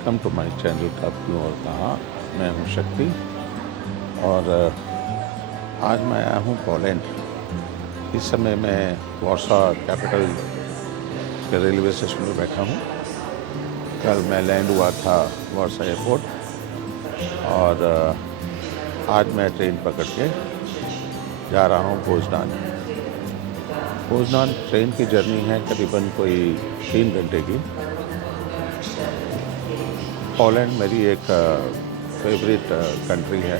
Welcome to my channel कब और कहाँ। मैं हूँ शक्ति और आज मैं आया हूँ पोलैंड। इस समय मैं वॉर्सा कैपिटल के रेलवे स्टेशन पर बैठा हूँ। कल मैं लैंड हुआ था वॉर्सा एयरपोर्ट और आज मैं ट्रेन पकड़ के जा रहा हूँ पोजनान। पोजनान ट्रेन की जर्नी है करीबन कोई 3 घंटे की। पोलैंड मेरी एक फेवरेट कंट्री है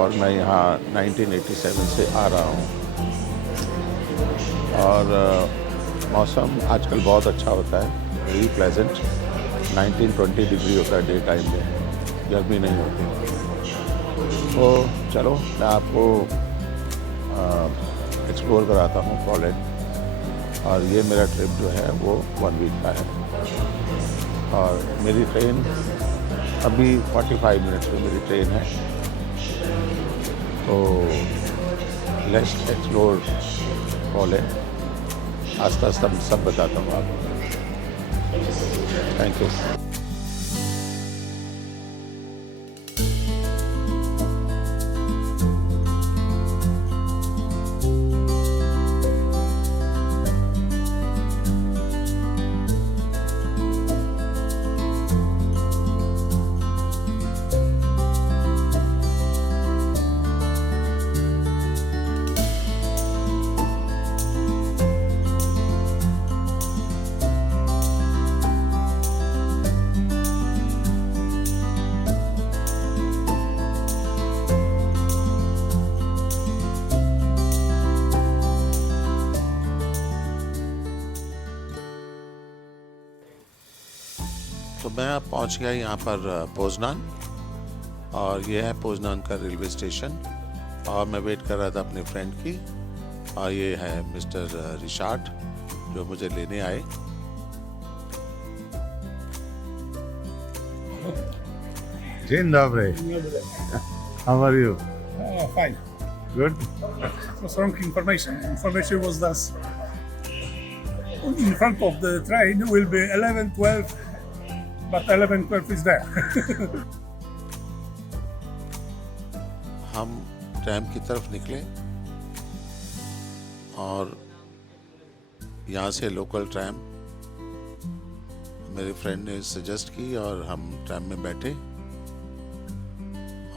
और मैं यहाँ 1987 से आ रहा हूँ और मौसम आजकल बहुत अच्छा होता है, वेरी प्लेजेंट। 19-20 डिग्री होता है डे टाइम में, गर्मी नहीं होती। तो चलो मैं आपको एक्सप्लोर कराता हूँ पोलैंड। और ये मेरा ट्रिप जो है वो 1 वीक का है और मेरी ट्रेन अभी 45 मिनट्स में मेरी ट्रेन है। तो लेट्स एक्सप्लोर पोलैंड। आस्ता आस्ता सब बताता हूँ आपको। Thank you. तो मैं अब पहुंच गया यहाँ पर पोजनान और ये है पोजनान का रेलवे स्टेशन और मैं वेट कर रहा था अपने फ्रेंड की। और ये है मिस्टर रिचार्ड जो मुझे लेने आए। Dzień dobry. How are you? Fine. Good? It was wrong information. Information was that in front of the train will be 11:12, but 11:12 is there. हम ट्रैम की तरफ निकले और यहाँ से लोकल ट्रैम मेरे फ्रेंड ने सजेस्ट की और हम ट्रैम में बैठे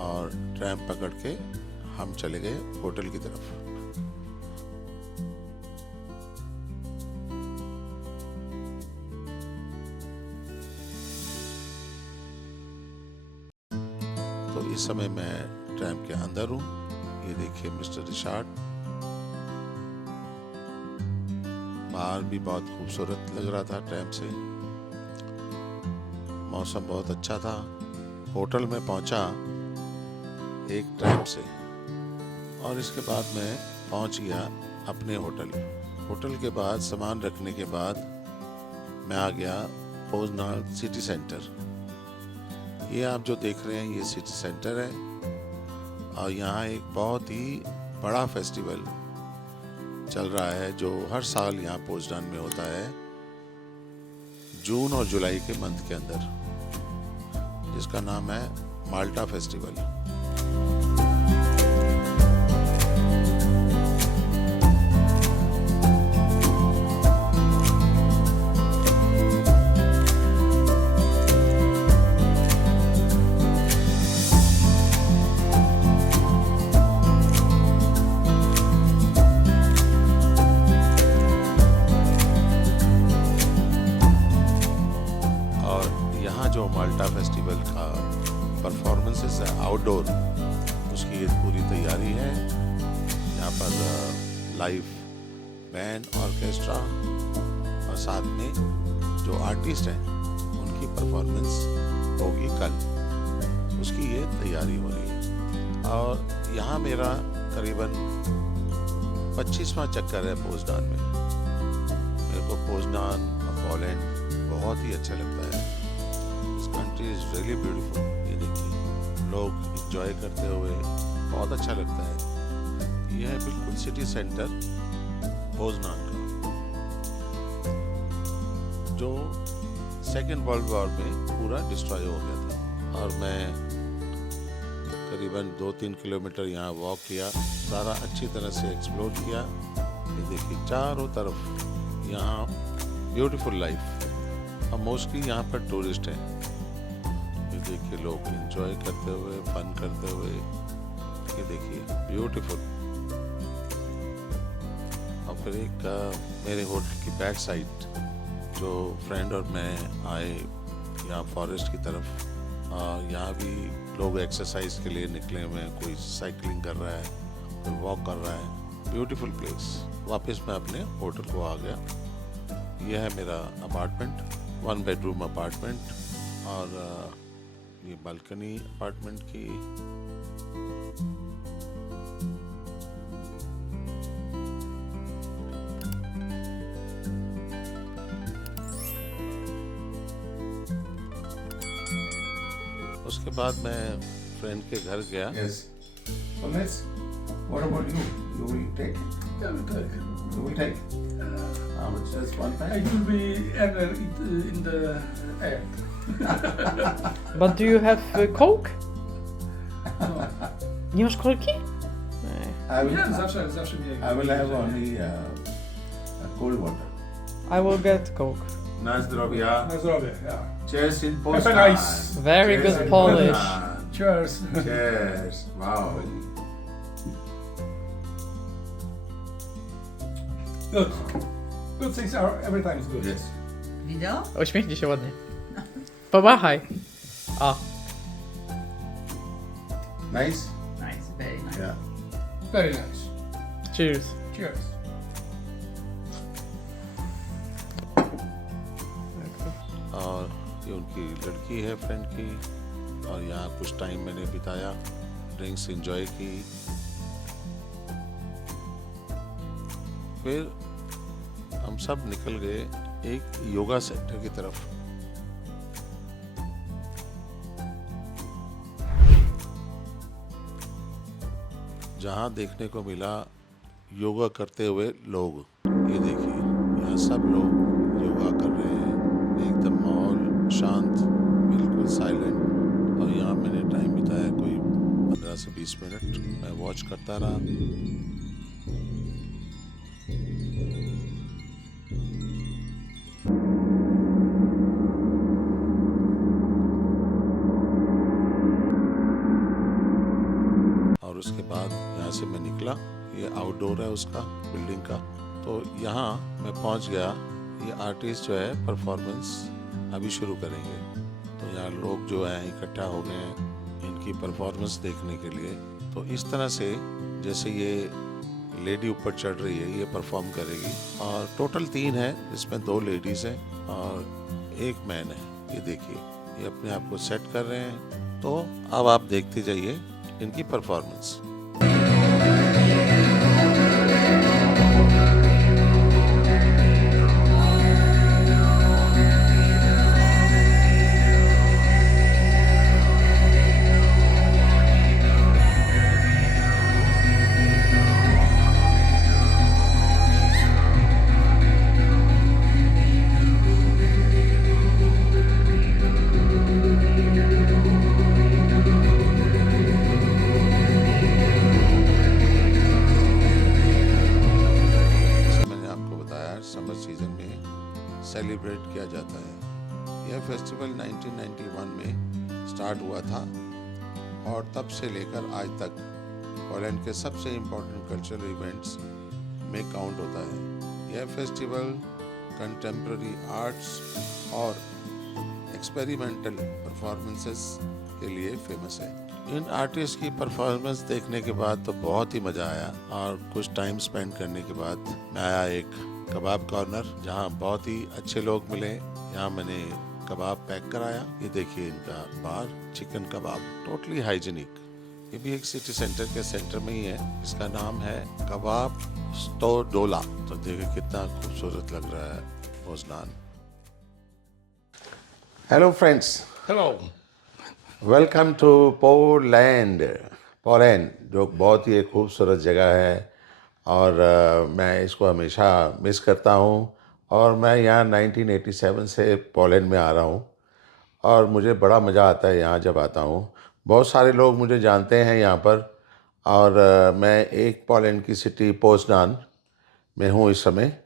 और ट्रैम पकड़ के हम चले गए होटल की तरफ। तो इस समय मैं ट्रैम के अंदर हूँ। ये देखिए मिस्टर रिचार्ड। बाहर भी बहुत खूबसूरत लग रहा था ट्रैम से। मौसम बहुत अच्छा था। होटल में पहुंचा एक ट्रैम से और इसके बाद मैं पहुंच गया अपने होटल के बाद सामान रखने के बाद मैं आ गया पोजनान सिटी सेंटर। ये आप जो देख रहे हैं ये सिटी सेंटर है और यहाँ एक बहुत ही बड़ा फेस्टिवल चल रहा है जो हर साल यहाँ पोजनान में होता है जून और जुलाई के मंथ के अंदर, जिसका नाम है माल्टा फेस्टिवल। जो माल्टा फेस्टिवल का परफॉर्मेंसेस है आउटडोर, उसकी ये पूरी तैयारी है। यहाँ पर लाइव बैंड ऑर्केस्ट्रा और साथ में जो आर्टिस्ट हैं उनकी परफॉर्मेंस होगी कल, उसकी ये तैयारी हो रही है। और यहाँ मेरा करीबन 25वां चक्कर है पोजनान में। मेरे को पोजनान और पोलैंड बहुत ही अच्छा लगता है। Country is really beautiful. ये देखिए लोग एंजॉय करते हुए, बहुत अच्छा लगता है। ये है बिल्कुल सिटी सेंटर पोजनान का, जो सेकेंड वर्ल्ड वॉर में पूरा डिस्ट्रॉय हो गया था। और मैं करीबन 2-3 किलोमीटर यहाँ वॉक किया, सारा अच्छी तरह से एक्सप्लोर किया। ये देखिए चारों तरफ यहाँ ब्यूटीफुल लाइफ। और मोस्टली यहाँ पर टूरिस्ट हैं। ये देखिए लोग एंजॉय करते हुए, फन करते हुए। ये देखिए ब्यूटीफुल। और फिर एक मेरे होटल की बैक साइड जो फ्रेंड और मैं आए यहाँ फॉरेस्ट की तरफ, यहाँ भी लोग एक्सरसाइज के लिए निकले हुए हैं। कोई साइकिलिंग कर रहा है, कोई वॉक कर रहा है। Beautiful place. वापस मैं अपने होटल को आ गया। यह है मेरा अपार्टमेंट, 1 बेडरूम अपार्टमेंट। और ये बालकनी अपार्टमेंट की। उसके बाद मैं फ्रेंड के घर गया। Yes. So let's. What about you? You will take it. Yeah, we take. You will take. How much is one It time? will be ever in the air. But do you have Coke? No. Nie masz kolki? Nie. I will. Nie, zawsze mnie. I will have only cold water. I will get Coke. Na zdrowie. Na zdrowie, yeah. Cheers in Have Polska. a nice. Very Cheers good in Polish. Poland. Cheers. Cheers. Wow. Good. Good things are every time is good. Yes. Wideo? Uśmiechnij się ładnie. Pomachaj. O, Nice. Nice, very nice. Yeah. Very nice. cheers. Cheers. और ये उनकी लड़की है friend की। और यहाँ कुछ time मैंने बिताया, ड्रिंक्स एंजॉय की। फिर हम सब निकल गए एक योगा सेंटर की तरफ। जहाँ देखने को मिला योगा करते हुए लोग। ये देखिए यहाँ सब लोग योगा कर रहे हैं। एकदम माहौल शांत, बिल्कुल साइलेंट। और यहाँ मैंने टाइम बिताया कोई 15 से 20 मिनट। मैं वॉच करता रहा। और उसके बाद यहाँ से मैं निकला। ये आउटडोर है उसका, बिल्डिंग का। तो यहाँ मैं पहुँच गया। ये आर्टिस्ट जो है परफॉर्मेंस अभी शुरू करेंगे। तो यहाँ लोग जो हैं इकट्ठा हो गए हैं इनकी परफॉर्मेंस देखने के लिए। तो इस तरह से जैसे ये लेडी ऊपर चढ़ रही है, ये परफॉर्म करेगी। और टोटल 3 है, इसमें 2 लेडीज़ हैं और 1 मैन है। ये देखिए ये अपने आप को सेट कर रहे हैं। तो अब आप देखते जाइए इनकी परफॉर्मेंस। समर सीजन में सेलिब्रेट किया जाता है। यह फेस्टिवल 1991 में स्टार्ट हुआ था और तब से लेकर आज तक पोलैंड के सबसे इम्पोर्टेंट कल्चरल इवेंट्स में काउंट होता है। यह फेस्टिवल कंटेम्प्ररी आर्ट्स और एक्सपेरिमेंटल परफॉर्मेंसेस के लिए फेमस है। इन आर्टिस्ट की परफॉर्मेंस देखने के बाद तो बहुत ही मज़ा आया। और कुछ टाइम स्पेंड करने के बाद मैं आया एक कबाब कॉर्नर, जहाँ बहुत ही अच्छे लोग मिले। यहाँ मैंने कबाब पैक कराया। ये देखिए इनका बार, चिकन कबाब, टोटली हाइजीनिक। ये भी एक सिटी सेंटर के सेंटर में ही है। इसका नाम है कबाब स्टोडोला। तो देखिए कितना खूबसूरत लग रहा है Poznan. Hello friends. Hello. Welcome to Poland. Poland जो बहुत ही एक खूबसूरत जगह है और मैं इसको हमेशा मिस करता हूँ। और मैं यहाँ 1987 से पोलैंड में आ रहा हूँ और मुझे बड़ा मज़ा आता है यहाँ जब आता हूँ। बहुत सारे लोग मुझे जानते हैं यहाँ पर और मैं एक पोलैंड की सिटी पोज़नान में हूँ इस समय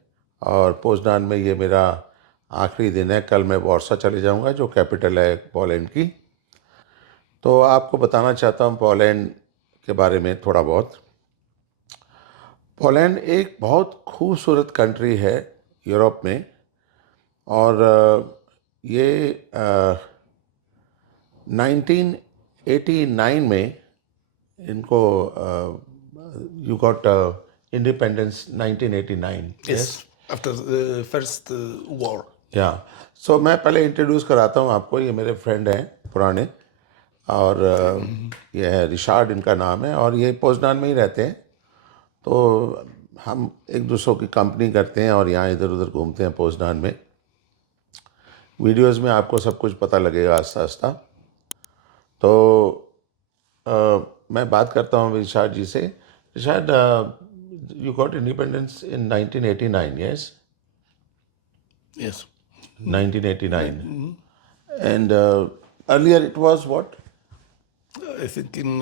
और पोज़नान में ये मेरा आखिरी दिन है। कल मैं वॉर्सा चले जाऊँगा जो कैपिटल है पोलैंड की। तो आपको बताना चाहता हूँ पोलैंड के बारे में थोड़ा बहुत। पोलैंड एक बहुत खूबसूरत कंट्री है यूरोप में और ये 1989 में इनको you got independence 1989। Yes, after the first war. या सो मैं पहले इंट्रोड्यूस कराता हूँ आपको। ये मेरे फ्रेंड हैं पुराने और ये है रिशार्ड इनका नाम है और ये पोज़नान में ही रहते हैं। तो हम एक दूसरों की कंपनी करते हैं और यहाँ इधर उधर घूमते हैं पोज़नान में। वीडियोस में आपको सब कुछ पता लगेगा आस्ता आस्ता। तो मैं बात करता हूँ रिशार्ड जी से। Ryszard, you got independence in 1989, yes? Yes. 1989. And earlier it was what? I think in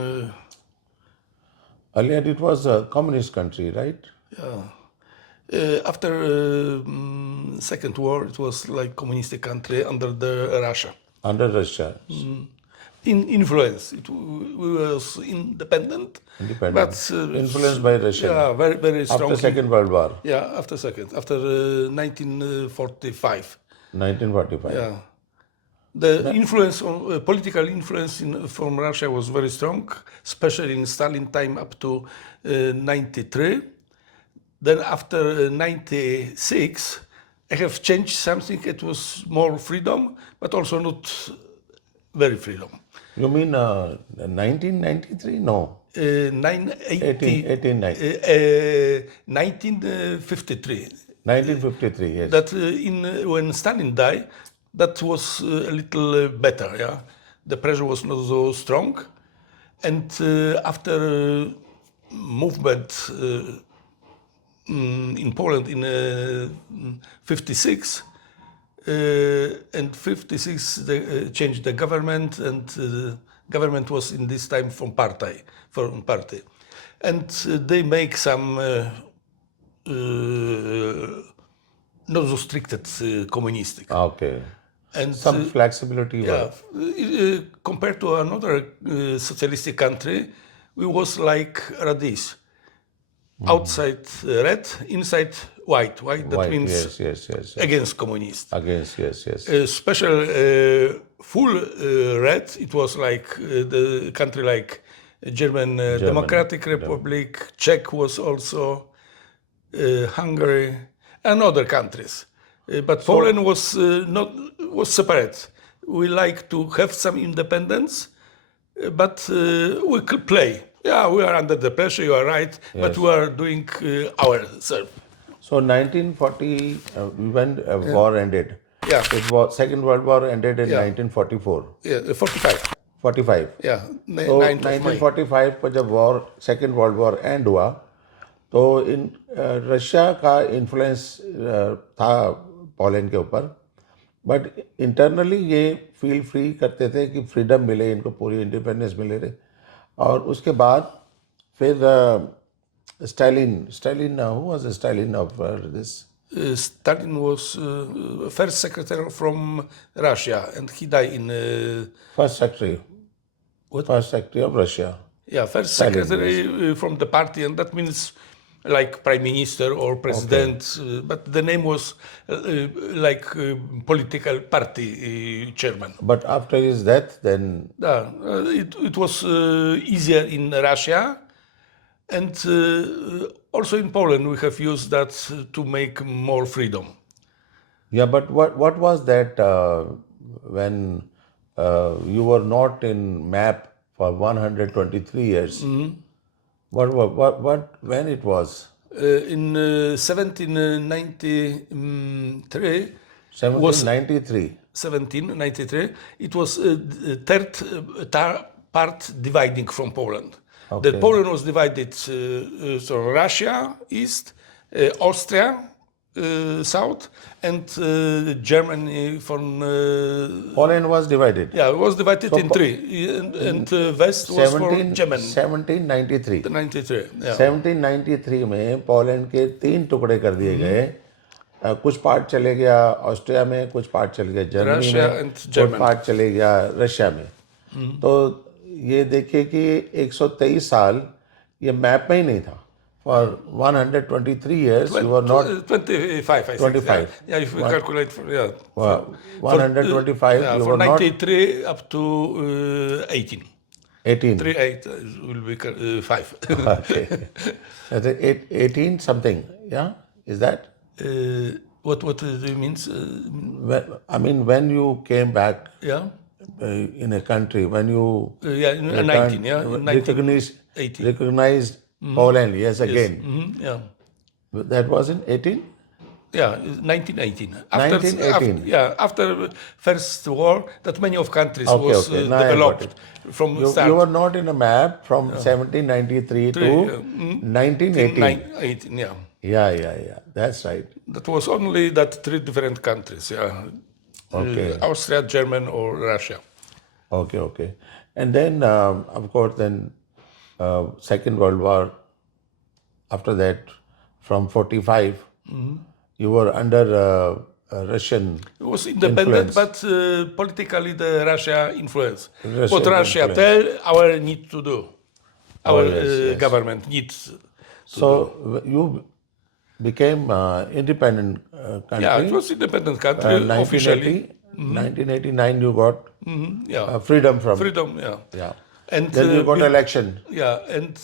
Earlier it was a communist country, right? after Second War, it was like communist country under the Russia. Under Russia. In influence, we was independent. Independent. But Influenced by Russia. Yeah, very very strong. After Second World War. Yeah, after 1945. 1945. Yeah. The influence on political influence from Russia was very strong, especially in Stalin time up to 93. Then after 96, I have changed something. It was more freedom, but also not very freedom. You mean 1993? No. 1953. 1953, yes. That when Stalin died, that was a little better. Yeah, the pressure was not so strong, and after movement in Poland in 56. And 56 they changed the government, and government was in this time from party, and they make some not so stricted communistic. Okay. And Some flexibility. yeah, compared to another socialistic country, we was like Radish. Outside red, inside white. White, that White, means yes. against communist. Against, yes. Special full red, it was like the country like German Democratic Republic, Czech was also, Hungary, and other countries. But Poland was was separate. We like to have some independence, but we could play. Yeah, we are under the pressure, you are right, but we are doing ourselves. So 1940, when war ended, Yeah. it was Second World War ended in Yeah. 1944. Yeah, 45. 45. Yeah, तो 9th of May. 1945 को जब war second world war and हुआ तो in Russia का influence था Poland के ऊपर, but internally ये फील फ्री करते थे कि फ्रीडम मिले इनको, पूरी इंडिपेंडेंस मिले रहे। और उसके बाद फिर Stalin who was Stalin of this? Stalin was first secretary from Russia, and he died in first secretary, What? First secretary of Russia. yeah, first Stalin, secretary from the party, and that means like prime minister or president, but the name was like political party chairman. But after his death then It was easier in Russia, and also in Poland we have used that to make more freedom. Yeah, but what was that when you were not in MAP for 123 years? What when it was? In 1793, 1793. 1793, it was third part dividing from Poland. Okay. The Poland was divided, so Russia, East, Austria, south, and Germany from Poland was divided. yeah, it was divided So in three, and west was for 17 Germany. 1793 The 93, yeah. 1793 में Poland के 3 टुकड़े कर दिए गए। कुछ part चले गया Austria में, कुछ पार्ट चले गया जर्मनी Russia में, and कुछ Germany. पार्ट चले गया रशिया में। तो ये देखिए कि 123 साल ये मैप में ही नहीं था। For 123 years you were not 25, I think. 25. Yeah, if we calculate for, yeah. 125 Yeah, you from were not 93 up to 18. 18. 38 will be 5. Okay. That's 18 something, yeah? Is that? What do you mean? I mean, when you came back Yeah? in a country, when you Yeah, in 19, yeah? In 1980. recognized Poland, yes, again. Yeah. That was in 18? Yeah, 1918. 1918. After First War, that many of countries Okay, was okay. Now I got developed from start. You were not in a map from 1793 to 1918. 1918, yeah. Yeah. That's right. That was only that 3 different countries, yeah. Okay. Austria, German, or Russia. Okay. And then, of course, Second World War, after that, from 45, you were under Russian It was independent, influence. but politically the Russia influence. Russian What Russia influence. tell, our need to do. Our yes. government needs. So you became independent country. Yeah, it was independent country officially. 1989 you got Yeah, freedom from. freedom. Yeah. Yeah. And Then you got election. Yeah, and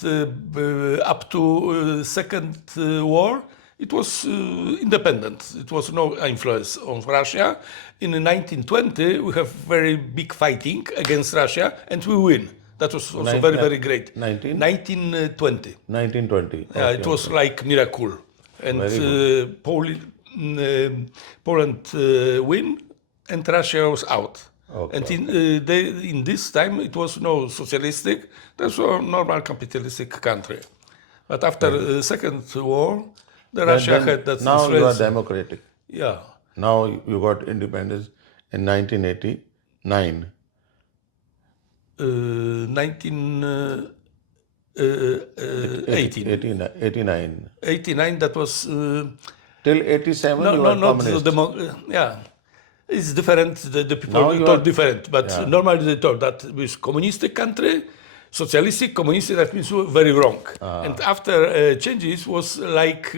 up to Second War, it was independent. It was no influence on Russia. In 1920, we have very big fighting against Russia, and we win. That was also very great. 1920. 1920. Yeah, Okay, it was like miracle. And Very Poland win, and Russia was out. Okay, And in this time, it was no socialistic. That was a normal capitalistic country. But after Second War, the Russia Then had that now you are influence. democratic. Yeah. Now you got independence in 1989. 1918. 89. 89, that was... Till 87 you were communist. Yeah. It's different. The people Now you talk are- different, but Yeah. normally they talk that with communistic country, socialistic, communistic, that means very wrong. And after changes was like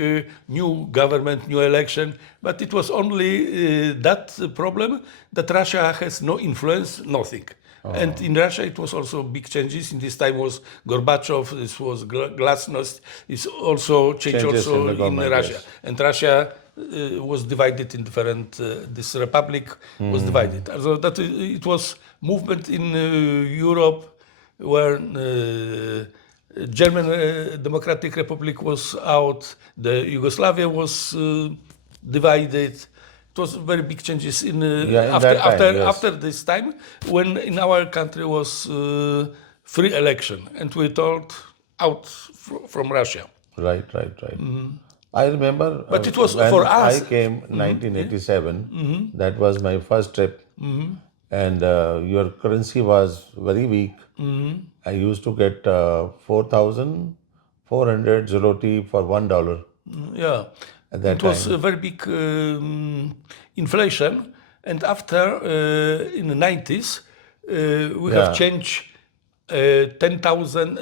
new government, new election, but it was only that problem that Russia has no influence, nothing. And in Russia, it was also big changes. In this time was Gorbachev, this was Glasnost, it's also changed Changes in also the in government, Russia. yes. And Russia was divided in different, this republic was divided. So that it was movement in Europe where German Democratic Republic was out, the Yugoslavia was divided. It was very big changes in Yeah, in that time, yes. after this time when in our country was free election and we told out from Russia. Right. I remember But it was when for us. I came 1987, that was my first trip. And your currency was very weak. I used to get 4,400 zloty for $1. Yeah, At that it was time. a very big inflation, and after in the 90s we Yeah. have changed 10,000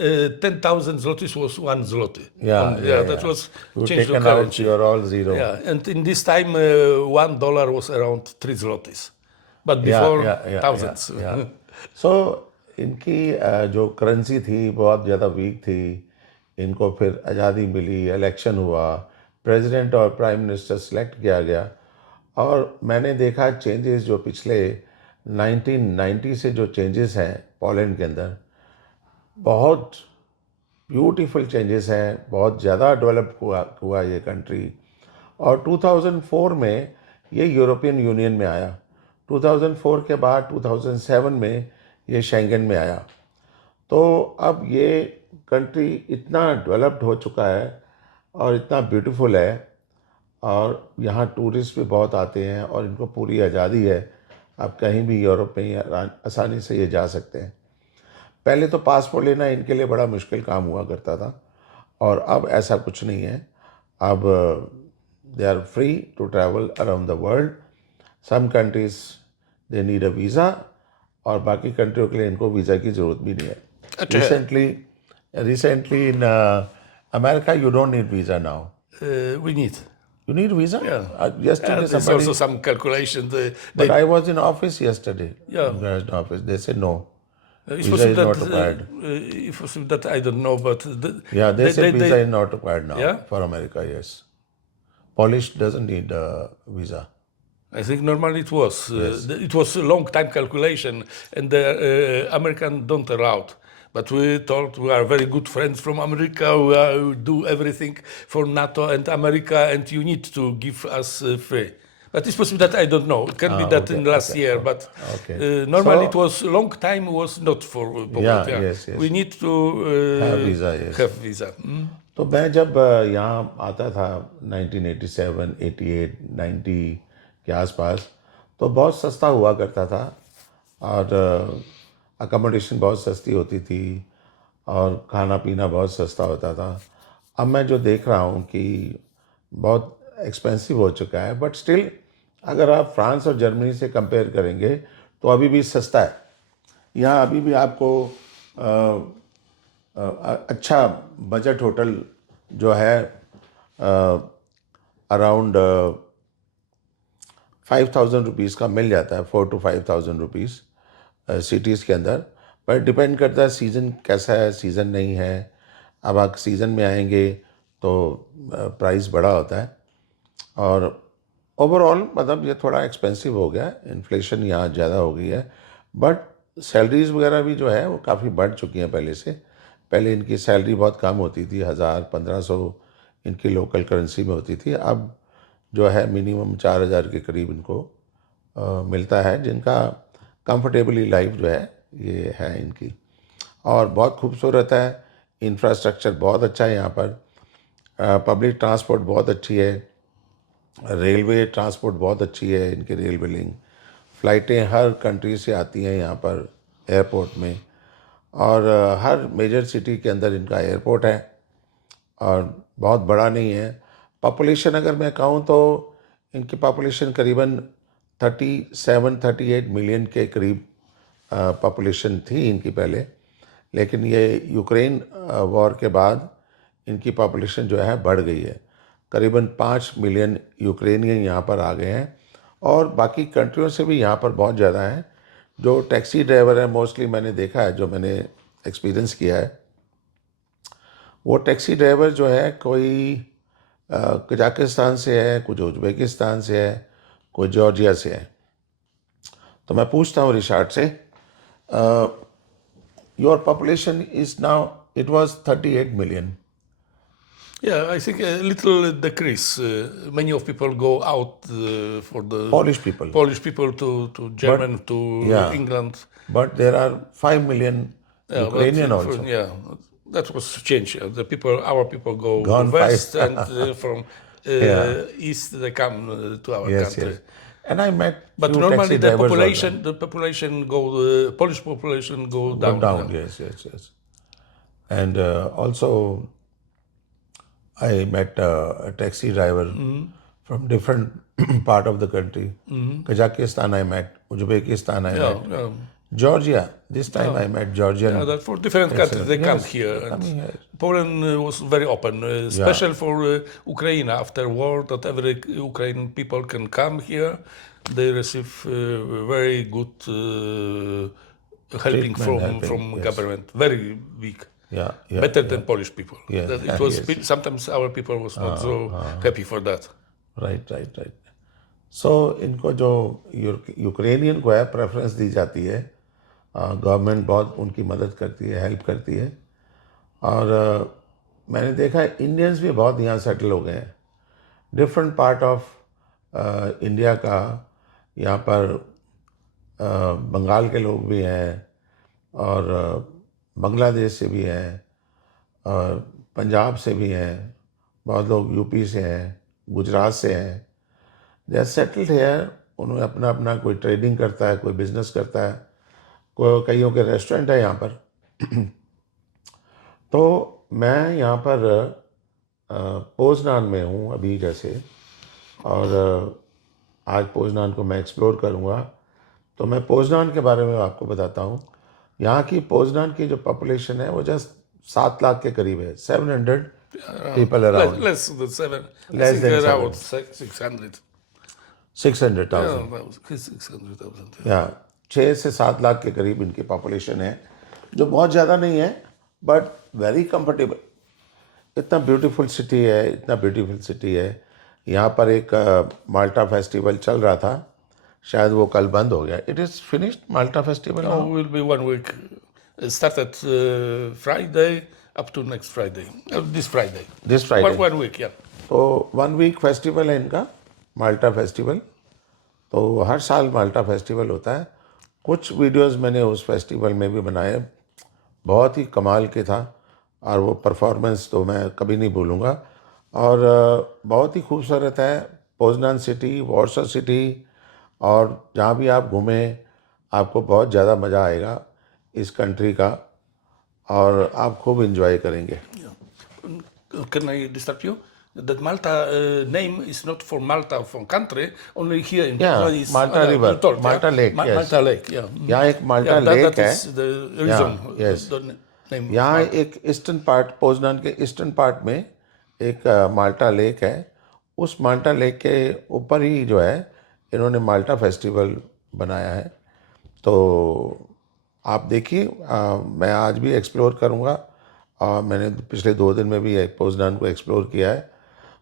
zlotys was 1 zloty. That was You changed the taken out, currency. you are all zero. Yeah, and in this time $1 was around 3 zlotys, but before thousands. yeah. So इनकी जो currency थी बहुत ज़्यादा week थी, इनको फिर आज़ादी मिली, election हुआ, प्रेसिडेंट और प्राइम मिनिस्टर सेलेक्ट किया गया, और मैंने देखा चेंजेस जो पिछले 1990 से जो चेंजेस हैं पोलैंड के अंदर, बहुत ब्यूटीफुल चेंजेस हैं, बहुत ज़्यादा डेवलप हुआ ये कंट्री। और 2004 में ये यूरोपियन यूनियन में आया, 2004 के बाद 2007 में ये शेंगन में आया। तो अब ये कंट्री इतना डेवलप्ड हो चुका है और इतना ब्यूटीफुल है, और यहाँ टूरिस्ट भी बहुत आते हैं और इनको पूरी आज़ादी है, आप कहीं भी यूरोप में आसानी से ये जा सकते हैं। पहले तो पासपोर्ट लेना इनके लिए बड़ा मुश्किल काम हुआ करता था और अब ऐसा कुछ नहीं है। अब they are free to travel around the world. Some countries they need a visa और बाकी कंट्रियों के लिए इनको वीज़ा की ज़रूरत भी नहीं है। Recently in America you don't need visa now. We need. You need visa? Yeah. Yesterday There's somebody... also some calculation. But I was in office yesterday. Yeah. In the office. They said no. It's Visa possible is not required. It's possible that I don't know, but Yeah, they said visa is not required now Yeah? for America, yes. Polish doesn't need a visa. I think normally it was. It was a long time calculation, and the American don't allow. But we thought we are very good friends from America. We do everything for NATO and America, and you need to give us free. But it's possible that I don't know. It can be that in last year, but normally So- it was long time was not for public. Yeah, yes. We need to Have visa, yes. have visa. तो मैं जब यहाँ आता था 1987, 88, 90 के आसपास, तो बहुत सस्ता हुआ करता था और अकोमोडेशन बहुत सस्ती होती थी और खाना पीना बहुत सस्ता होता था। अब मैं जो देख रहा हूँ कि बहुत एक्सपेंसिव हो चुका है, बट स्टिल अगर आप फ्रांस और जर्मनी से कंपेयर करेंगे तो अभी भी सस्ता है। यहाँ अभी भी आपको अच्छा बजट होटल जो है अराउंड 5,000 रुपीज़ का मिल जाता है, 4 to 5,000 रुपीज़ सिटीज़ के अंदर। पर डिपेंड करता है सीज़न कैसा है, सीज़न नहीं है। अब आप सीज़न में आएंगे तो प्राइस बड़ा होता है और ओवरऑल मतलब ये थोड़ा एक्सपेंसिव हो गया है, इन्फ्लेशन यहाँ ज़्यादा हो गई है। बट सैलरीज़ वगैरह भी जो है वो काफ़ी बढ़ चुकी हैं पहले से। पहले इनकी सैलरी बहुत कम होती थी, 1,000-1,500 इनकी लोकल करेंसी में होती थी। अब जो है मिनिमम 4,000 के करीब इनको मिलता है, जिनका कंफर्टेबली लाइफ जो है ये है इनकी। और बहुत खूबसूरत है, इंफ्रास्ट्रक्चर बहुत अच्छा है यहाँ पर, पब्लिक ट्रांसपोर्ट बहुत अच्छी है, रेलवे ट्रांसपोर्ट बहुत अच्छी है, इनकी रेलवे लिंक, फ़्लाइटें हर कंट्री से आती हैं यहाँ पर एयरपोर्ट में और हर मेजर सिटी के अंदर इनका एयरपोर्ट है और बहुत बड़ा नहीं है। पॉपुलेशन अगर मैं कहूँ तो इनकी पॉपुलेशन करीबन 37-38 मिलियन के करीब पॉपुलेशन थी इनकी पहले, लेकिन ये यूक्रेन वॉर के बाद इनकी पॉपुलेशन जो है बढ़ गई है। करीबन 5 मिलियन यूक्रेनियन यहाँ पर आ गए हैं और बाकी कंट्रियों से भी यहाँ पर बहुत ज़्यादा हैं। जो टैक्सी ड्राइवर हैं मोस्टली मैंने देखा है, जो मैंने एक्सपीरियंस किया है, वो टैक्सी ड्राइवर जो है कोई कजाकिस्तान से है, कुछ उज़्बेकिस्तान से है, कोई जॉर्जिया से है। तो मैं पूछता हूँ रिशार्ड से, your population is now, it was 38 million. Yeah, I think a little decrease. Many of people go out for the Polish people. Polish people to German, to yeah. England. But there are 5 million Yeah, Ukrainian but, also. Yeah, that was change. The people, our people go Gone west, five. and from Yeah. east they come to our Yes, country. yes. And I met But few normally taxi the drivers population go, Polish population go also. down. Down, yes, yes, yes. And also I met a taxi driver from different part of the country. Kazakhstan I met, Uzbekistan I met, Yeah. Georgia. This time I met Georgian. Yeah, that for different countries they come Yes, here. And coming here. Poland was very open, especially for Ukraine after war. That every Ukrainian people can come here. They receive very good helping Treatment, from yes. government. Very big. Yeah, yeah. Better than Polish people. Yes, That it was yes. sometimes our people was not so happy for that. Right right right. So इनको जो Ukrainian को है preference दी जाती है, government बहुत उनकी मदद करती है, हेल्प करती है। और मैंने देखा है इंडियंस भी बहुत यहाँ सेटल हो गए हैं, डिफरेंट पार्ट ऑफ इंडिया का। यहाँ पर बंगाल के लोग भी हैं और बांग्लादेश से भी हैं और पंजाब से भी हैं, बहुत लोग यूपी से हैं, गुजरात से हैं, दे आर सेटल्ड हेयर। उन्होंने अपना अपना कोई ट्रेडिंग करता है, कोई बिजनेस करता है, कोई कईयों के रेस्टोरेंट है यहाँ पर। तो मैं यहाँ पर पोजनान में हूँ अभी जैसे, और आज पोजनान को मैं एक्सप्लोर करूँगा। तो मैं पोजनान के बारे में आपको बताता हूँ। यहाँ की पोजनान की जो पॉपुलेशन है वो जस्ट 7 लाख के करीब है, 700 people around. Less than 7. Less I think than around 600. 600,000 Yeah, 600,000. या 6 से 7 लाख के करीब इनकी पॉपुलेशन है, जो बहुत ज़्यादा नहीं है बट वेरी कंफर्टेबल। इतना ब्यूटीफुल सिटी है, इतना ब्यूटीफुल सिटी है। यहाँ पर एक माल्टा फेस्टिवल चल रहा था, शायद वो कल बंद हो गया। It is finished Malta festival. No, will be 1 week. It started Friday up to next Friday. This Friday. This Friday. One week, yeah. तो 1 वीक फेस्टिवल है इनका, माल्टा फेस्टिवल। तो हर साल माल्टा फेस्टिवल होता है। कुछ वीडियोस मैंने उस फेस्टिवल में भी बनाए, बहुत ही कमाल के था, और वो परफॉर्मेंस तो मैं कभी नहीं भूलूँगा। और बहुत ही खूबसूरत है पोजनान सिटी, वॉर्सो सिटी, और जहाँ भी आप घूमें आपको बहुत ज़्यादा मज़ा आएगा इस कंट्री का, और आप खूब इंजॉय करेंगे। Can I disturb you? That Malta name is not for Malta, for country, only here in Yeah, Poland is Malta River, told, Malta Lake, yes. Malta Lake, yeah. यहाँ एक माल्टा Yeah, लेक that है। is the reason. yes. The name. यहाँ एक eastern part, Poznan के eastern part में एक माल्टा lake है। उस माल्टा लेक के ऊपर ही जो है इन्होंने माल्टा फेस्टिवल बनाया है। तो आप देखिए, मैं आज भी एक्सप्लोर करूँगा, और मैंने पिछले 2 दिन में भी पोजनान को एक्सप्लोर किया है।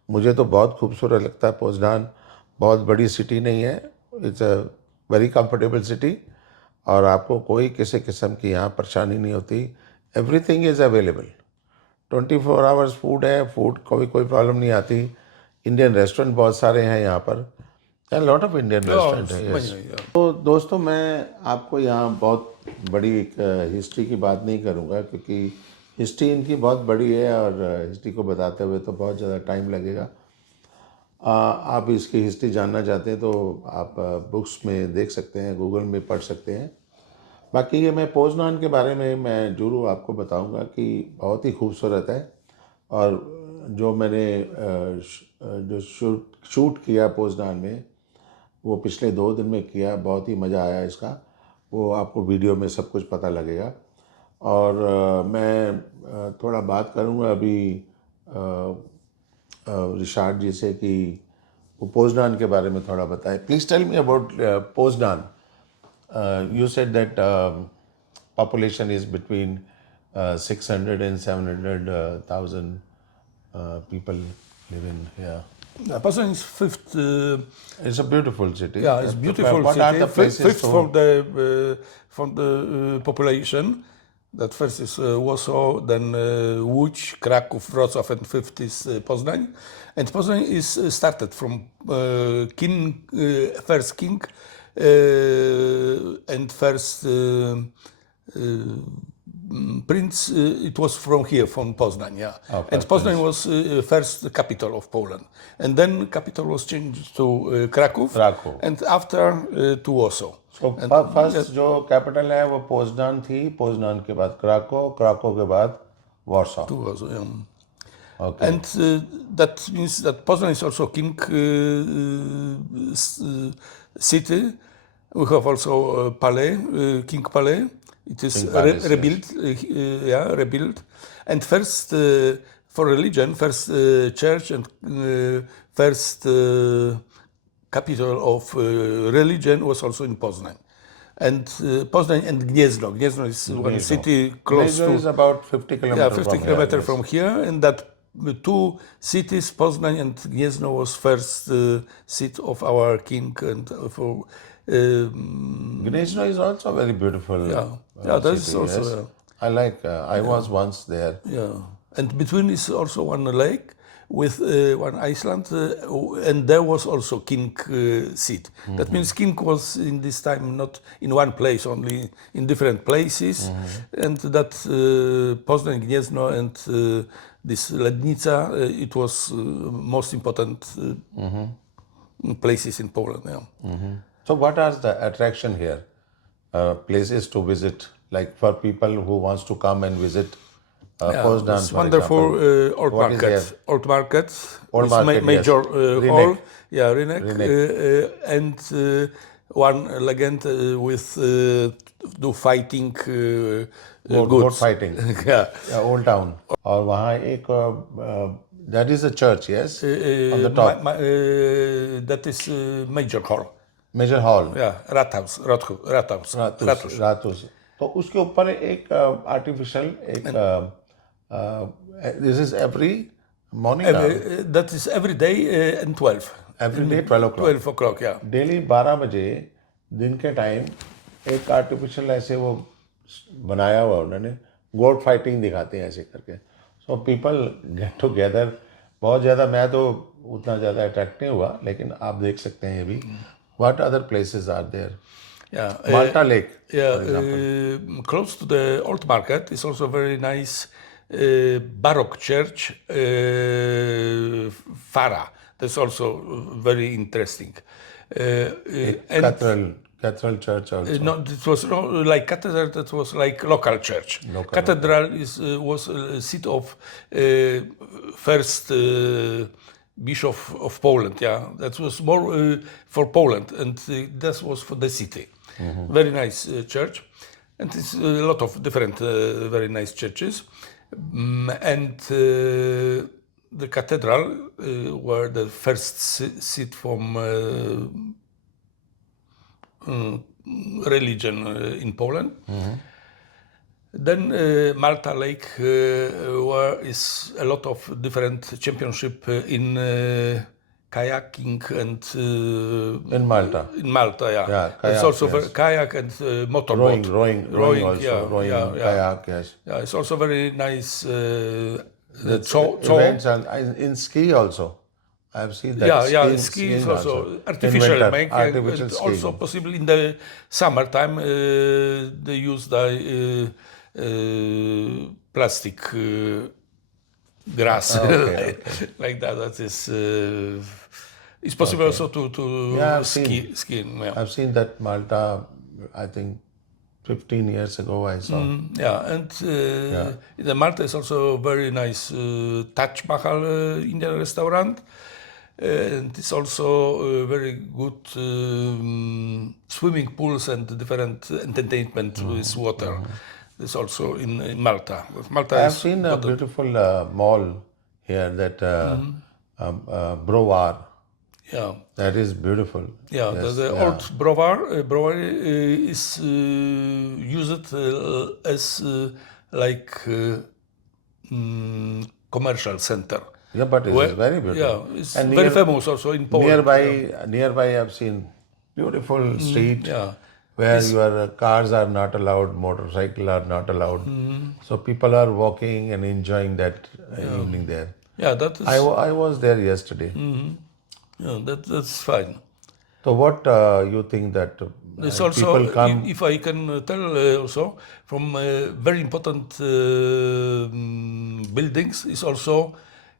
मुझे तो बहुत खूबसूरत लगता है पोजनान। बहुत बड़ी सिटी नहीं है, it's a very comfortable city, और आपको कोई किसी किस्म की यहाँ परेशानी नहीं होती। Everything is available, 24 hours food है, फूड को भी कोई प्रॉब्लम नहीं आती। इंडियन रेस्टोरेंट बहुत सारे हैं यहाँ पर, लॉट ऑफ इंडियन रेस्टोरेंट है। yes. तो दोस्तों, मैं आपको यहाँ बहुत बड़ी एक हिस्ट्री की बात नहीं करूँगा, क्योंकि हिस्ट्री इनकी बहुत बड़ी है, और हिस्ट्री को बताते हुए तो बहुत ज़्यादा टाइम लगेगा। आप इसकी हिस्ट्री जानना चाहते हैं तो आप बुक्स में देख सकते हैं, गूगल में पढ़ सकते हैं। बाकी ये मैं पोजनान के बारे में मैं जरूर आपको बताऊंगा कि बहुत ही खूबसूरत है, और जो मैंने जो शूट किया पोजनान में, वो पिछले 2 दिन में किया। बहुत ही मज़ा आया इसका, वो आपको वीडियो में सब कुछ पता लगेगा। और मैं थोड़ा बात करूँगा अभी रिशार्ड जी से कि वो पोजनान के बारे में थोड़ा बताएं। Please tell me about Poznan. You said that population is between 600 and 700,000 people live in here. Yeah, Poznan is fifth. It's a beautiful city. Yeah, it's beautiful What are city. the places Fifth to- from the population. That first is Warsaw, then Łódź, Kraków, Wrocław, and fifth is Poznań. And Poznań is started from first king. And first prince, it was from here, from Poznań, yeah. Oh, And first Poznań was first capital of Poland. And then capital was changed to Kraków, Kraków. and after to Warsaw. So first जो capital है वो Poznan थी, Poznan के बाद Krakow, Krakow के बाद Warsaw. To Warsaw, yeah. Okay. And that means that Poznań is also king city. We have also Palais, King Palais. It is King Palace, yes. rebuilt, rebuilt. And first for religion, first church and first capital of religion was also in Poznań. And Poznań and Gniezno. Gniezno is one Gniezno. city close Gniezno to. is about 50 kilometers 50 from kilometers here. from here, and that 2 cities, Poznań and Gniezno, was first seat of our king and for. Gniezno is also very beautiful. Yeah, that is city, also. yes. I like. I was once there. Yeah, and between is also one lake, with one Iceland, and there was also king seat. That means king was in this time not in one place, only in different places, and that Poznań, Gniezno, and this Lednica, it was most important places in Poland. Yeah. So what are the attraction here? Places to visit, like for people who wants to come and visit Poznan, It's for wonderful example. old What is market. there? Old market. Old It's market, major yes. Rynek. hall. Yeah, Rynek. Rynek. And one legend with do fighting Goat goods. fighting. Yeah. Yeah, Old Town. और वहाँ एक that is a church, yes, on the top, That is major hall. major hall. Yeah, Rathaus. रातुस. तो उसके ऊपर एक artificial this is every morning now. That is every day and 12. Every day 12 o'clock. 12 o'clock, yeah. Daily 12 बजे दिन के time एक artificial ऐसे वो बनाया हुआ उन्होंने गोट फाइटिंग दिखाते हैं ऐसे करके. So people get together. बहुत ज़्यादा मैं तो उतना ज़्यादा अट्रैक्ट नहीं हुआ, लेकिन आप देख सकते हैं ये भी. What other places are there? Yeah, Malta Lake. Yeah, close to the old market is also very nice Baroque church, Fara. That's also very interesting. And Cathedral church also. no, it was not like cathedral. That was like local church. Cathedral was a seat of first bishop of Poland. Yeah, that was more for Poland, and that was for the city. Very nice church, and it's a lot of different very nice churches. And the cathedral were the first seat from religion in Poland. Then Malta Lake, where is a lot of different championship in kayaking and In Malta. in Malta, yeah. Yeah, It's kayak, also yes. for kayak and motorboat. Rowing also. yeah, Rowing, yeah, kayak, yes. yeah. It's also very nice. Events and in ski also. I've seen that. Yeah, Skiing- ski is skiing also In artificial winter, make, artificial and skiing. also possible in the summertime. They use the plastic grass Okay, like that. That is. It's possible also to Yeah, I've skiing. Yeah. I've seen that Malta, I think 15 years ago I saw. Yeah, and the Malta is also very nice Taj Mahal Indian restaurant. And it's also very good swimming pools and different entertainment with water. It's also in Malta. Malta I've is seen a beautiful mall here, that Brovar. yeah. That is beautiful. Yeah, Yes, the yeah. old brewery is used as like commercial center. Yeah, but it Well, is very beautiful. Yeah, it's And very famous also in Poland. nearby I've seen beautiful street Yeah, where your cars are not allowed, motorcycle are not allowed. So people are walking and enjoying that evening there. yeah, that is. I was there yesterday. Yeah, that's fine. So what you think that It's also, people come? if I can tell also, from very important buildings is also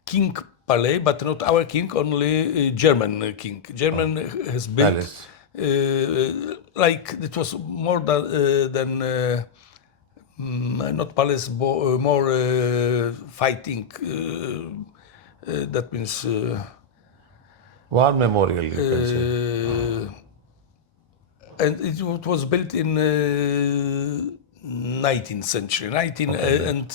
King Palais, but not our king, only German king. German has built Palace. like it was more than not palace, more fighting. That means. War memorial, you can say. And it was built in 19th century, and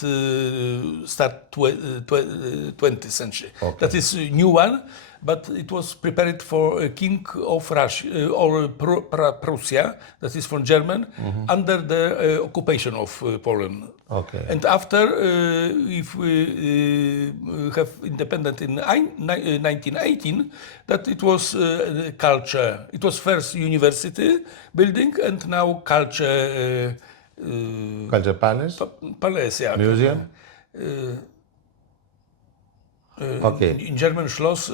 start 20th century. That is a new one, but it was prepared for a king of Russia or Prussia, that is from German, under the occupation of Poland. Okay. And after, if we have independent in 1918, that it was culture. It was first university building, and now culture Culture Palace? palace. Yeah. Museum? Okay. In German Schloss.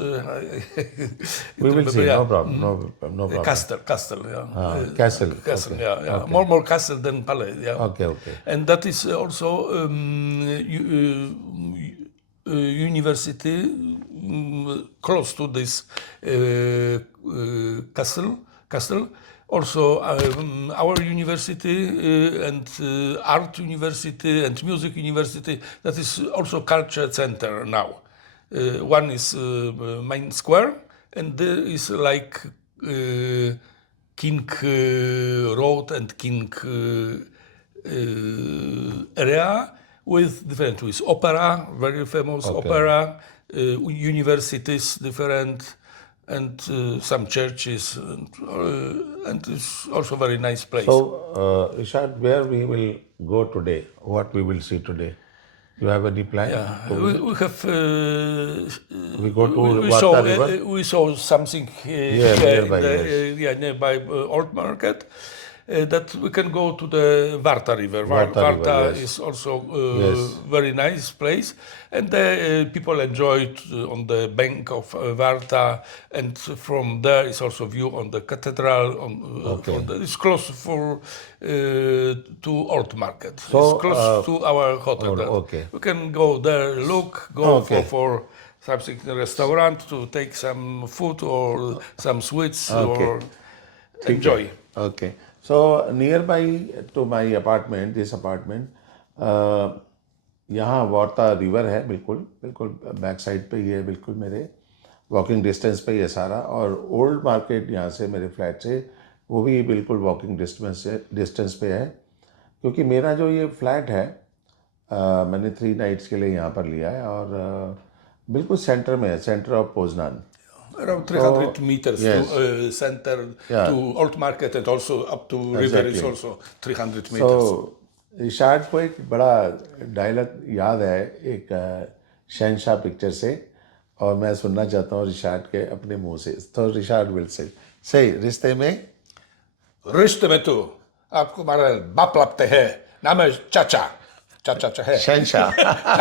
We will see. Yeah. No problem. No problem. Castle, yeah. Castle. Castle, Okay. yeah. Okay. More castle than palais, yeah. Okay. And that is also university close to this castle. Also, our university and art university and music university, that is also culture center now. One is Main Square, and there is like King Road and King area with different ways. Opera, very famous opera, universities different, and some churches, and it's also a very nice place. So, Richard, where we will go today? What we will see today? You have any plan? We have. We go to we Varta River? We saw something here nearby, nearby Old Market. That we can go to the Varta River. Varta River, yes. is also very nice place, and people enjoy it on the bank of Varta, and from there is also view on the cathedral. It's close to Old Market. So, it's close to our hotel. okay. We can go there, for something in a restaurant to take some food or some sweets or enjoy. Okay. So nearby to my apartment, this apartment, यहाँ वार्ता river है, बिल्कुल back side पे ही है, बिल्कुल मेरे walking distance पे ही है सारा. और ओल्ड मार्केट यहाँ से मेरे फ्लैट से वो भी बिल्कुल वॉकिंग डिस्टेंस पे है, क्योंकि मेरा जो ये फ्लैट है मैंने 3 नाइट्स के लिए यहाँ पर लिया है और बिल्कुल सेंटर में है, centre of Poznan. Around 300 meters to center to Old Market, and also up to river is also 300 meters. So, रिशार्ड को एक बड़ा डायलॉग याद है एक शहनशाह पिक्चर से, और मैं सुनना चाहता हूँ रिशार्ड के अपने मुंह से. तो रिशार्ड विल से सही रिश्ते में तो आपको हमारा बाप लगते हैं, नाम है चाचा है शहनशाह.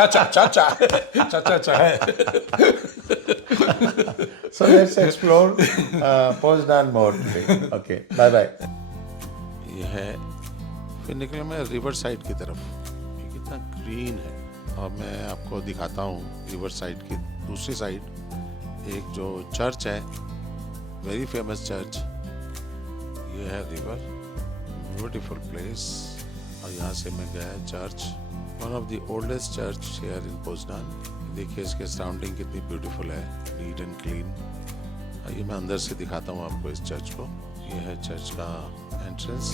चाचा है. So let's explore Poznan more today. Okay, bye. ये है, फिर निकले मैं रिवर साइड की तरफ. ये कितना ग्रीन है, और मैं आपको दिखाता हूँ रिवर साइड की दूसरी साइड एक जो चर्च है, वेरी फेमस चर्च. ये है रिवर, ब्यूटीफुल प्लेस. और यहाँ से मैं गया church, one of the oldest church here in Poznan. देखिए इसके सराउंडिंग कितनी ब्यूटीफुल है, नीट एंड क्लीन. आइए मैं अंदर से दिखाता हूँ आपको इस चर्च को. ये है चर्च का एंट्रेंस.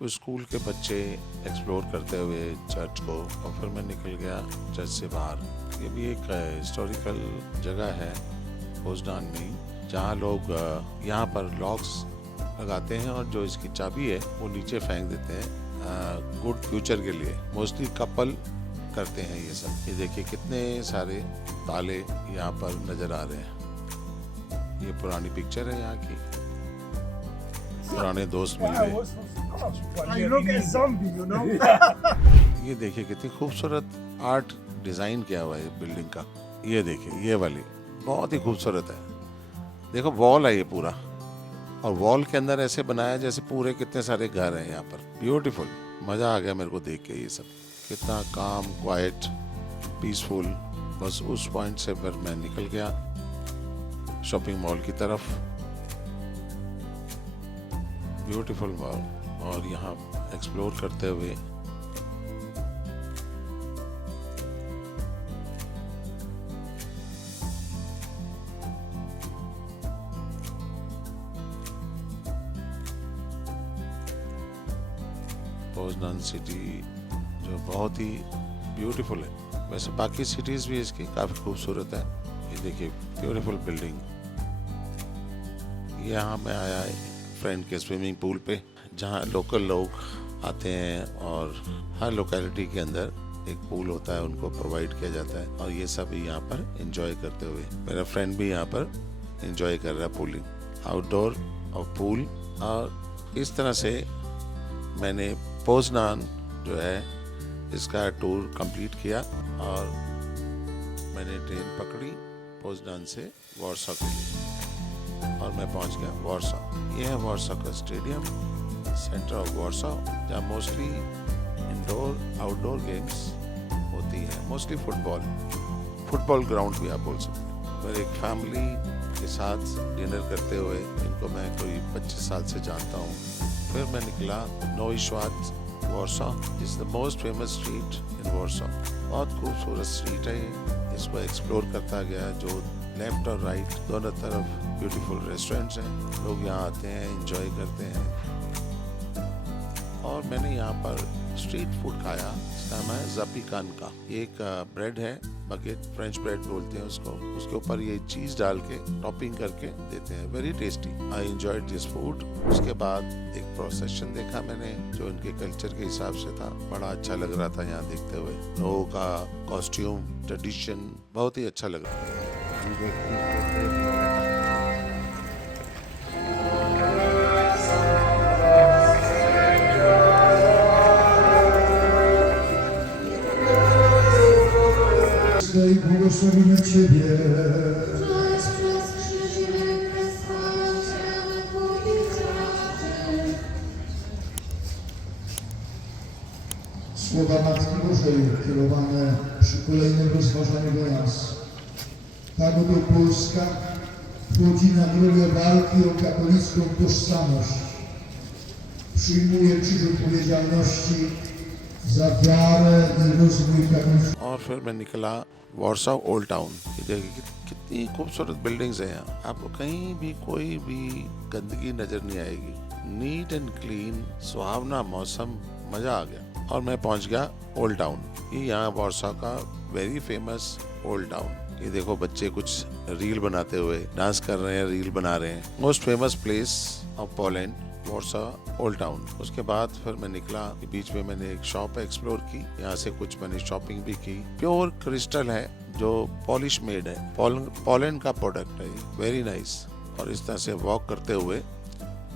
कुछ स्कूल के बच्चे एक्सप्लोर करते हुए चर्च को, और फिर मैं निकल गया चर्च से बाहर. ये भी एक हिस्टोरिकल जगह है पोजनान में, जहाँ लोग यहाँ पर लॉक्स लगाते हैं और जो इसकी चाबी है वो नीचे फेंक देते हैं गुड फ्यूचर के लिए. मोस्टली कपल करते हैं ये सब. ये देखिए कितने सारे ताले यहाँ पर नज़र आ रहे हैं. ये पुरानी पिक्चर है यहाँ की, पुराने दोस्त मिल गए. I look a zombie, you know. ये देखिए कितनी खूबसूरत आर्ट डिज़ाइन किया हुआ है बिल्डिंग का. ये देखिए ये वाली बहुत ही खूबसूरत है. देखो वॉल है ये पूरा, और वॉल के अंदर ऐसे बनाया जैसे पूरे कितने सारे घर हैं यहाँ पर. ब्यूटीफुल, मज़ा आ गया मेरे को देख के. ये सब कितना काम, क्वाइट, पीसफुल. बस उस पॉइंट से फिर मैं निकल गया शॉपिंग मॉल की तरफ. ब्यूटीफुल मॉल, और यहाँ एक्सप्लोर करते हुए पोजनान सिटी जो बहुत ही ब्यूटीफुल है. वैसे बाकी सिटीज़ भी इसकी काफ़ी खूबसूरत है, ये देखिए ब्यूटीफुल बिल्डिंग। यहाँ मैं आया फ्रेंड के स्विमिंग पूल पे, जहाँ लोकल लोग आते हैं और हर लोकेलिटी के अंदर एक पूल होता है, उनको प्रोवाइड किया जाता है और ये सब यहाँ पर एंजॉय करते हुए, मेरा फ्रेंड भी यहाँ पर एंजॉय कर रहा है पूलिंग, आउटडोर और पूल। और इस तरह से मैंने पोजनान जो है इसका टूर कंप्लीट किया और मैंने ट्रेन पकड़ी पोजनान से वार्सा के लिए और मैं पहुंच गया वार्सा। ये है वार्सा का स्टेडियम, सेंटर ऑफ वार्सा, जहाँ मोस्टली इंडोर आउटडोर गेम्स होती हैं, मोस्टली फुटबॉल ग्राउंड भी आप बोल सकते हैं। मेरे एक फैमिली के साथ डिनर करते हुए, इनको मैं कोई 25 साल से जानता हूँ, फिर मैं निकला Nowy Swiat Warsaw is the most famous street in Warsaw. बहुत खूबसूरत स्ट्रीट है ये, इसको एक्सप्लोर करता गया, जो लेफ्ट और राइट दोनों तरफ ब्यूटीफुल रेस्टोरेंट्स हैं, लोग यहाँ आते हैं, एंजॉय करते हैं। और मैंने यहाँ पर स्ट्रीट फूड खाया, इसका नाम है ज़ापिकान का। एक ब्रेड है, बगेट फ्रेंच ब्रेड बोलते हैं उसको, उसके ऊपर ये चीज़ डाल के टॉपिंग करके देते हैं, very tasty. I enjoyed this food. उसके बाद एक प्रोसेशन देखा मैंने, जो इनके कल्चर के हिसाब से था, बड़ा अच्छा लग रहा था यहाँ देखते हुए। लोगों का कॉस्ट्यूम, ट्रेडिशन बहुत ही अच्छा लग रहा था। I błogosławimy Ciebie. Któreś przez krzyżyk swoją ciele powitaty. Słowa Matki Bożej kierowane przy kolejnym rozważaniu do nas. Tak oto Polska wchodzi na drogę walki o katolicką tożsamość. Przyjmuje krzyż odpowiedzialności za wiarę i rozwój katolicki. और फिर मैं निकला Warsaw old town. ये देखिए कितनी खूबसूरत buildings हैं यहाँ, आपको कहीं भी कोई भी गंदगी नजर नहीं आएगी, नीट एंड क्लीन, सुहावना मौसम, मजा आ गया। और मैं पहुंच गया ओल्ड टाउन। ये यहाँ वार्सा का वेरी फेमस ओल्ड टाउन। ये देखो बच्चे कुछ रील बनाते हुए डांस कर रहे हैं, रील बना रहे हैं। Most famous place of Poland Warsaw old town. उसके बाद फिर मैं निकला, बीच में मैंने एक शॉप एक्सप्लोर की, यहाँ से कुछ मैंने शॉपिंग भी की। प्योर क्रिस्टल है, जो पॉलिश मेड है, पोलैंड का प्रोडक्ट है, वेरी नाइस। और इस तरह से वॉक करते हुए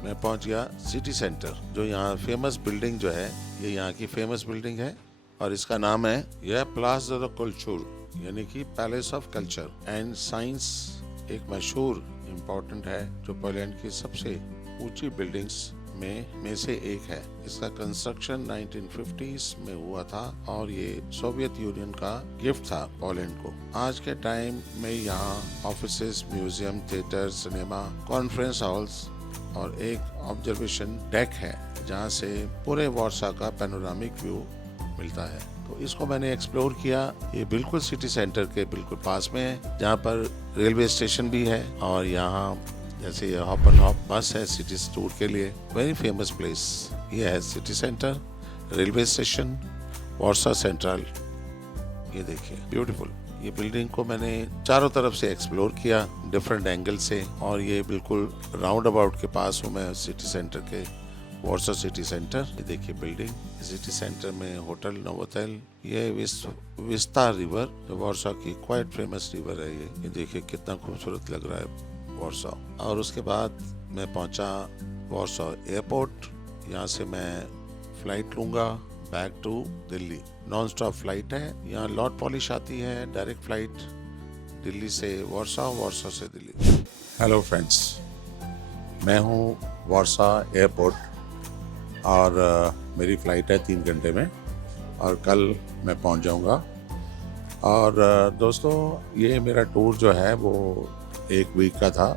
मैं पहुंच गया सिटी सेंटर, जो यहाँ फेमस बिल्डिंग जो है, ये यहाँ की फेमस बिल्डिंग है और इसका नाम है यह प्लास द कल्चर, यानी कि palace of culture and science. एक मशहूर इम्पोर्टेंट है, जो पोलैंड की सबसे ऊंची बिल्डिंग्स में से एक है। इसका कंस्ट्रक्शन 1950s में हुआ था और ये सोवियत यूनियन का गिफ्ट था पोलैंड को। आज के टाइम में यहाँ offices, museum, theatre, cinema, conference halls और एक ऑब्जर्वेशन डेक है, जहाँ से पूरे वार्सा का पैनोरामिक व्यू मिलता है। तो इसको मैंने एक्सप्लोर किया। ये बिल्कुल सिटी सेंटर के बिल्कुल पास में है, जहाँ पर रेलवे स्टेशन भी है और यहाँ जैसे ये हॉप एंड हॉप बस है सिटी टूर के लिए, वेरी फेमस प्लेस। ये है city centre, railway station, Warsaw central. ये देखिए ब्यूटीफुल। ये बिल्डिंग को मैंने चारों तरफ से एक्सप्लोर किया, डिफरेंट एंगल से, और ये बिल्कुल राउंड अबाउट के पास हूँ मैं सिटी सेंटर के, वार्सा सिटी सेंटर। ये देखिए बिल्डिंग, सिटी सेंटर में होटल, नोवोटेल। ये विस्ता रिवर, जो वार्सा की क्वाइट फेमस रिवर है। ये देखिए कितना खूबसूरत लग रहा है वार्सा। और उसके बाद मैं पहुंचा वार्सा एयरपोर्ट। यहाँ से मैं फ्लाइट लूँगा back to Delhi. Non stop flight है, यहाँ लॉर्ड पॉलिश आती है, डायरेक्ट फ्लाइट दिल्ली से वार्सा, वार्सा से दिल्ली। हेलो फ्रेंड्स, मैं हूँ वार्सा एयरपोर्ट और मेरी फ़्लाइट है 3 घंटे में और कल मैं पहुँच जाऊँगा। और दोस्तों, ये मेरा टूर जो है वो 1 वीक का था,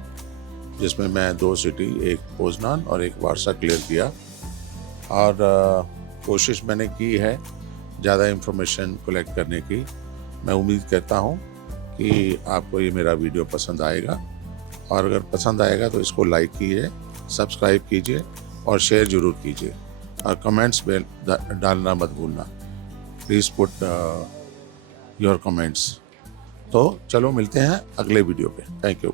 जिसमें मैं 2 सिटी, एक पोजनान और एक वार्सा क्लियर किया। और कोशिश मैंने की है ज़्यादा इन्फॉर्मेशन कलेक्ट करने की। मैं उम्मीद करता हूँ कि आपको ये मेरा वीडियो पसंद आएगा, और अगर पसंद आएगा तो इसको लाइक कीजिए, सब्सक्राइब कीजिए और शेयर ज़रूर कीजिए, और कमेंट्स में डालना मत भूलना। Please put your comments. तो चलो मिलते हैं अगले वीडियो पे। Thank you.